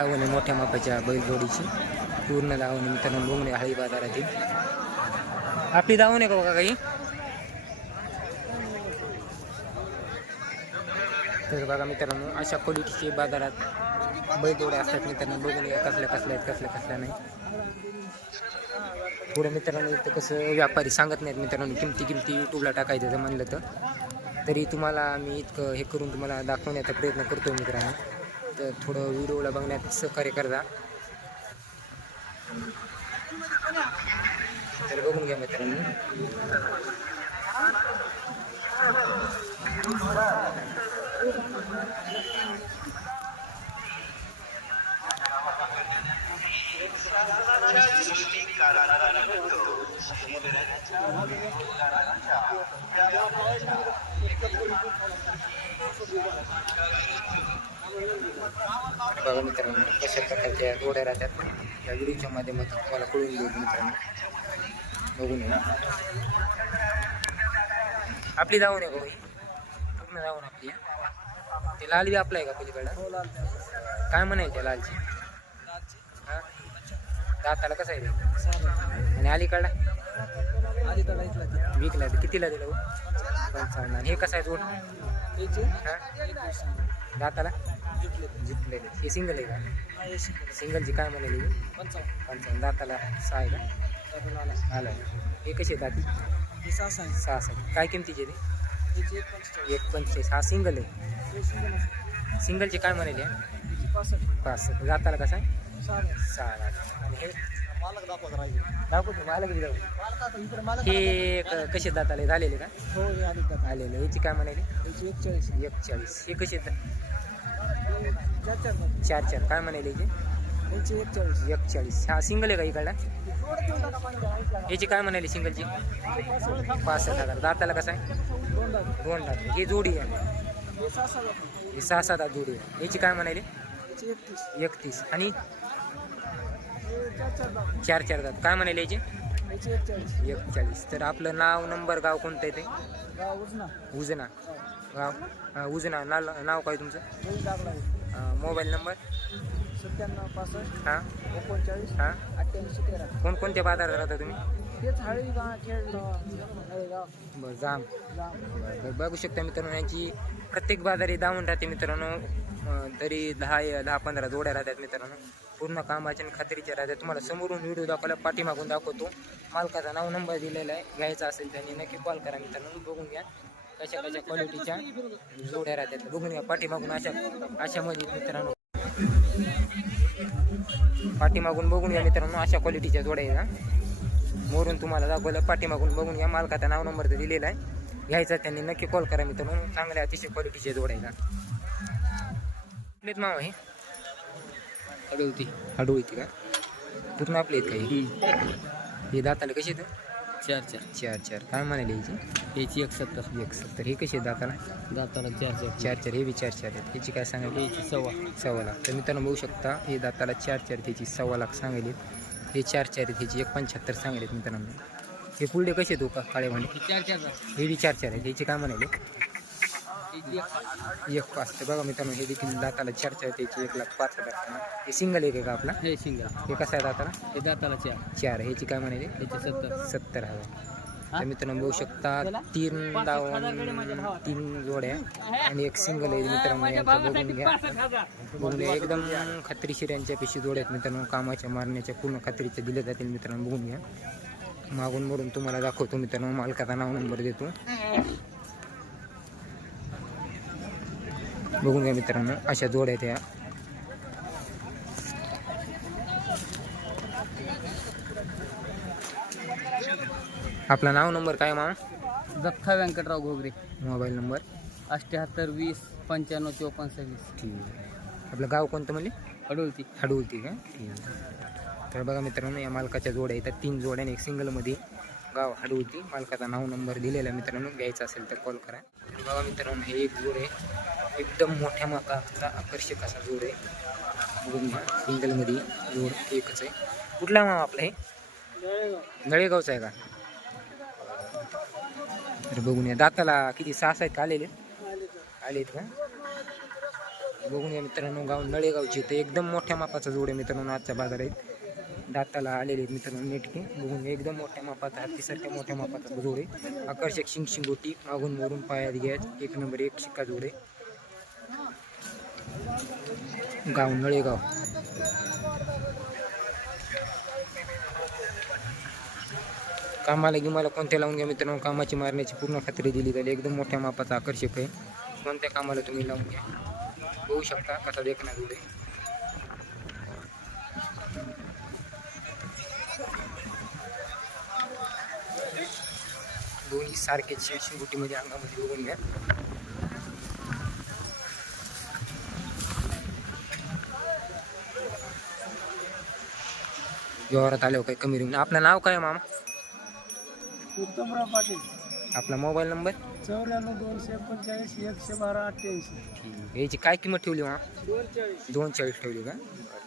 दावणी मोठ्या मापाच्या बैलजोडीची पूर्ण दावणी मित्रांनो बोंगणे हळी बाजारातील आपली दावण आहे का काही. तर बघा मित्रांनो अशा क्वालिटीचे बाजारात बैलजोड्या असतात मित्रांनो. बघून या कसल्या कसल्या आहेत कसल्या नाही. पुढे मित्रांनो इथं कसं व्यापारी सांगत नाहीत मित्रांनो किमती यूट्यूबला टाकायचं जर म्हणलं तरी तुम्हाला मी इतकं हे करून तुम्हाला दाखवण्याचा प्रयत्न करतो मित्रांनो. तर थोडं व्हिडिओला बघण्यात सहकार्य करा. तर बघून घ्या मित्रांनो. बघा मित्रांनो कशा प्रकारच्या जोड्या राहतात या व्हिडिओच्या माध्यमातून तुम्हाला कळून देऊ मित्रांनो. बघून या आपली दावण आहे भाऊ पूर्ण दावण आपली. ते लाल बी आपला आहे का पलीकडं काय म्हणायचं लालची. हां दाताला कसं आहे ते आणि अलीकडला विकला तर कितीला दिलं 55. आणि हे कसं आहे जोड हां दाताला जिंकलेले. हे सिंगल आहे का सिंगलची काय म्हणाली 55. दाताला 6 आहे का आला. हे कसे दाती 6 काय किमतीचे ते 1.45. हा सिंगल आहे. सिंगलचे काय म्हणाले 65. दाताला कसा आहे 6. आणि हे दाखवतो मालक जाऊ हे कसे दाताले झालेले का आलेले. याची काय म्हणाले 41. हे कसे 4 काय म्हणाले याचे 41. हा सिंगल आहे का इकडला. याची काय म्हणाली सिंगलची 65,000. दाताला कसं आहे 2 दात. हे जोडी आहे हे 6 दात जोडी आहे. याची काय म्हणाली 31. आणि 4 दात काय म्हणाले याचे 41. तर आपलं नाव नंबर गाव कोणतं आहे ते उजना गाव उजना नाव काय तुमचं मोबाईल नंबर 9765 हां 39 हां 8813. कोणकोणत्या बाजारात राहता तुम्ही. तेच हळी खेळ बरं जाम बरं बघू शकता मित्रांनो. यांची प्रत्येक बाजारी दावून राहते मित्रांनो. तरी 10-15 जोड्या राहतात मित्रांनो. पूर्ण कामाच्या आणि खात्रीच्या राहतात. तुम्हाला समोरून व्हिडिओ दाखवला पाठीमागून दाखवतो. मालकाचा नाव नंबर दिलेला आहे. घ्यायचा असेल त्यांनी नक्की कॉल करा मित्रांनो. बघून घ्या कशा क्वालिटीच्या जोड्या राहतात. बघून घ्या पाठीमागून अशामध्ये मित्रांनो. पाठीमागून बघून घ्या मित्रांनो अशा क्वालिटीच्या जोड्या आहेत. मोरून तुम्हाला दाखवलं पाठीमागून बघून घ्या. मालकाचा नाव नंबर तर दिलेला आहे. घ्यायचा त्यांनी नक्की कॉल करा मित्रांनो. चांगल्या अतिशय क्वालिटीचे जोड्या आहेत. आपलेच माव आहे हडवती का पूर्ण आपले आहेत काही. हे दाताला कशी आहेत 4 काय म्हणाले याची 71. हे कशी आहेत दाताला 4 हे बी 4 आहेत. याची काय सांगायला याची 1.25 लाख. तर मित्रांनो बघू शकता हे दाताला 4 त्याची 1.25 लाख सांगेल. हे 4 आहेत ह्याची 1.75 सांगेल मित्रांनो. हे पुढे कसे आहेत का काळे भांडे 4 हे बी 4 आहेत. याची काय म्हणाले 1.5. तर बघा मित्रांनो हे देखील दाताला 4 त्याची 1,05,000. हे सिंगल आहे का आपला हे सिंगल. हे कसं आहे दाताला हे दाताला 4 ह्याची काय म्हणाले याची 70,000. तर मित्रांनो बघू शकता 3 जोड्या आणि एक सिंगल आहे मित्रांनो. यांचं बघून घ्या एकदम खात्रीशीर यांच्या पेशी जोड्या आहेत मित्रांनो. कामाच्या मारण्याच्या पूर्ण खात्रीच्या दिल्या जातील मित्रांनो. बघून घ्या मागून मरून तुम्हाला दाखवतो मित्रांनो. मालकाचा नाव नंबर देतो. बघून घ्या मित्रांनो अशा जोड्या त्या. आपला नाव नंबर काय मामा दत्ता व्यंकटराव घोगरे. Mobile number 78 20 95 54 26. ठीक आहे. आपलं गाव कोणतं म्हणजे हडवती का ठीक आहे. तर बघा मित्रांनो या मालकाच्या जोड्या येतात 3 जोड्या आणि एक सिंगलमध्ये. गाव हडवती. मालकाचा नाव नंबर दिलेला मित्रांनो. घ्यायचा असेल तर कॉल करा. बघा मित्रांनो हे एक जोड आहे एकदम मोठ्या मापाचा आकर्षक असा जोड आहे. बघून घ्या सिंगलमध्ये जोड एकच आहे. कुठला मामा आपला हे नळेगावचा आहे का. तर बघून या दाताला किती 6 आहेत का आलेले आलेत का बघून घ्या मित्रांनो, गाव नळेगावची तर एकदम मोठ्या मापाचा जोड आहे मित्रांनो. आजच्या बाजारात दाताला आलेले आहेत मित्रांनो. नेटके बघून घ्या, एकदम मोठ्या मापाचा, हत्तीसारख्या मोठ्या मापाचा जोड आहे. आकर्षक शिंगशिंगोटी, मागून मोरून पायात घ्यायच, एक नंबर एक शिक्का जोड आहे. गाव नळेगाव. कामाला गिमाला कोणत्या लावून घ्या मित्रांनो, कामाची मारण्याची पूर्ण खात्री दिली जाईल. एकदम मोठ्या मापाचा आकर्षक आहे. कोणत्या कामाला तुम्ही लावून घ्या. बघू शकता कसा देखना जोड आहे. दोन्ही सारखेच शिंगशिंगोटीमध्ये अंगामध्ये बघून घ्या. व्यवहारात आल्यावर काही कमी होईल. आपलं नाव काय मामा? उत्तमराव पाटील. आपला मोबाईल नंबर? 94 याची काय किंमत ठेवली मामा? 42 ठेवली का?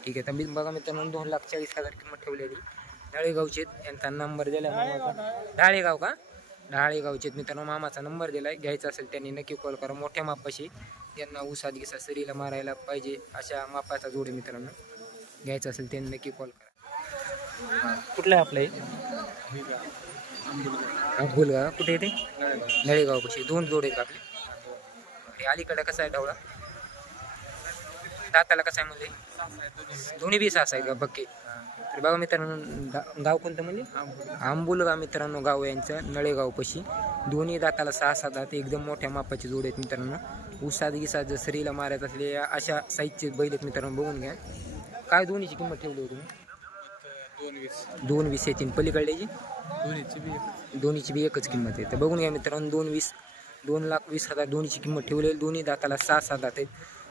ठीक आहे. तर मी बघा मित्रांनो, 2,40,000 किंमत ठेवलेली. नळेगावचे यांचा नंबर दिला मामाचा. ढाळेगाव का? ढाळेगावचे मित्रांनो. मामाचा नंबर दिलाय. घ्यायचा असेल त्यांनी नक्की कॉल करा. मोठ्या मापाशी त्यांना उसात गिसा सरीला मारायला पाहिजे अशा मापाचा जोड आहे मित्रांनो. घ्यायचा असेल त्यांनी नक्की कॉल करा. कुठलं आहे आपलं हे? अकोलगाव. कुठे येते? नळेगाव पाशी. 2 जोड आहेत आपले. हे अलीकडे कसं आहे ढवळा? दाताला कसं आहे म्हणजे? दोन्ही बी 6 आहेत का बक्के? तर बघा मित्रांनो, गाव कोणतं म्हणजे? आंबुलगाव मित्रांनो गाव यांचं, नळेगाव पाशी. दोन्ही दाताला 6 दात, एकदम मोठ्या मापाचे जोड आहेत मित्रांनो. उसाद गिसाद जर सरीला मारत असले अशा साईजचे बैल आहेत मित्रांनो. बघून घ्या. काय दोन्हीची किंमत ठेवली होती तुम्ही? 2,20 येतील. पलीकडल्याची? दोन्हीची बी एकच किंमत आहे. तर बघून घ्या मित्रांनो, 2,20,000 दोन्हीची किंमत ठेवलेली. दोन्ही दाताला 6 दात आहेत.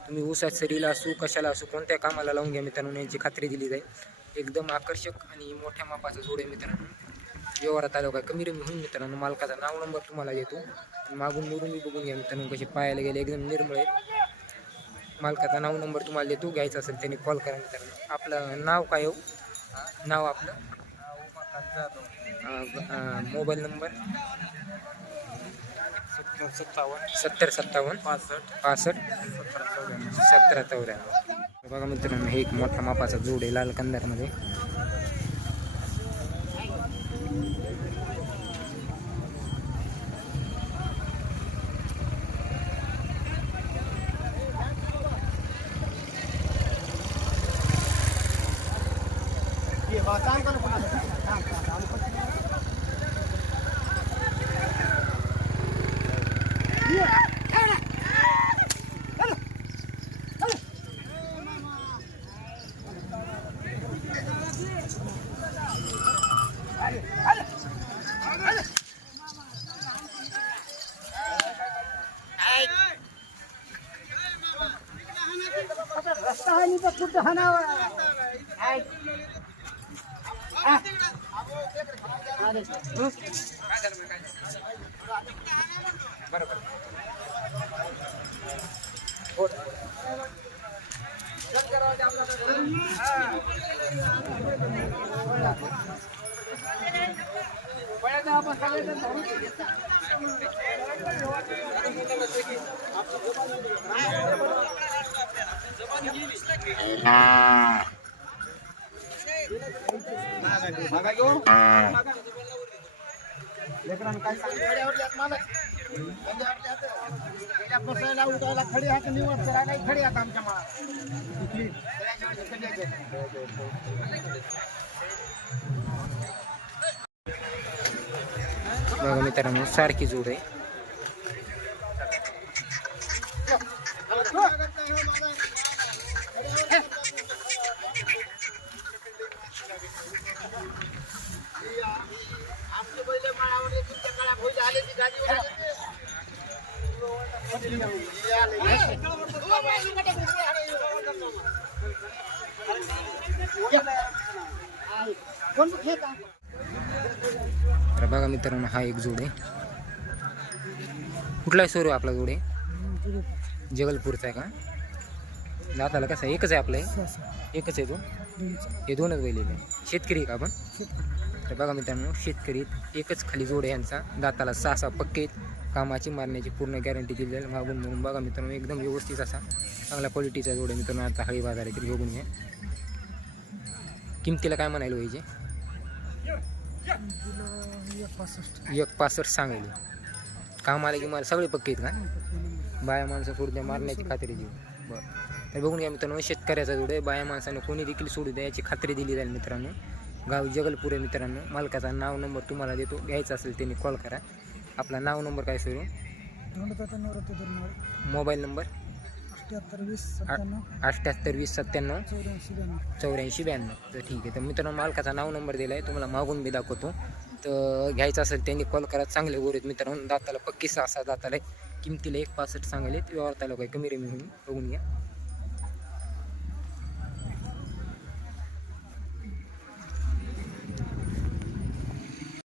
तुम्ही ऊसात सरीला असू कशाला असू कोणत्या कामाला लावून घ्या मित्रांनो. यांची खात्री दिली जाईल. एकदम आकर्षक आणि मोठ्या मापाचा जोड आहे मित्रांनो. व्यवहारात आलो काय कमी रमी होईल मित्रांनो. मालकाचा नाव नंबर तुम्हाला देतो. मागून मुरून बी बघून घ्या मित्रांनो कसे पायाला गेले, एकदम निर्मळ आहेत. मालकाचा नाव नंबर तुम्हाला देतो. घ्यायचा असेल त्यांनी कॉल करा मित्रांनो. आपलं नाव काय हो? नाव आपलं? Mobile number? 7057 65 1794. बघा मित्रांनो, हे एक मोठ्या मापाचा जोड आहे लाल कंदारमध्ये. बघा मित्रांनो, सारखी जोड आहे. तर बघा मित्रांनो, हा एक जोड आहे. कुठला आहे सोरू आपला जोड आहे? जगलपूरचा आहे का? दाताला कसं आहे? एकच आहे आपलं हे? एकच आहे तो? हे दोनच बैल आहे. शेतकरी आहे का आपण? तर बघा मित्रांनो, शेतकरी एकच खाली जोड आहे यांचा. दाताला 6 पक्के आहेत. कामाची मारण्याची पूर्ण गॅरंटी दिली जाईल मागून म्हणून. बघा मित्रांनो, एकदम व्यवस्थित असा चांगल्या क्वालिटीचा जोड आहे मित्रांनो. आता हळी बाजार आहे तरी बघून घ्या. किमतीला काय म्हणायला पाहिजे? 1.65 सांगायला. काम आलं की मला सगळे पक्के आहेत का? बाया माणसं सोडू मारण्याची खात्री देऊ. बरं, तर बघून घ्या मित्रांनो, शेतकऱ्याचा जोड आहे. बाया माणसाने कोणी देखील सोडू द्या याची खात्री दिली जाईल मित्रांनो. गाव जगलपूर आहे मित्रांनो. मालकाचा नाव नंबर तुम्हाला देतो, घ्यायचा असेल त्यांनी कॉल करा. आपला नाव नंबर काय सुरू? Mobile number 782097 8492. तर ठीक आहे. तर मित्रांनो, मालकाचा नाव नंबर दिला आहे, तुम्हाला मागून मी दाखवतो. तर घ्यायचं असेल त्यांनी कॉल करा. चांगले गोर आहेत मित्रांनो. दाताला पक्की 6 दाताला आहे. किमतीला 1.65 सांगायले. व्यवहार तालुका आहे, कमी रेमी होईल. बघून घ्या.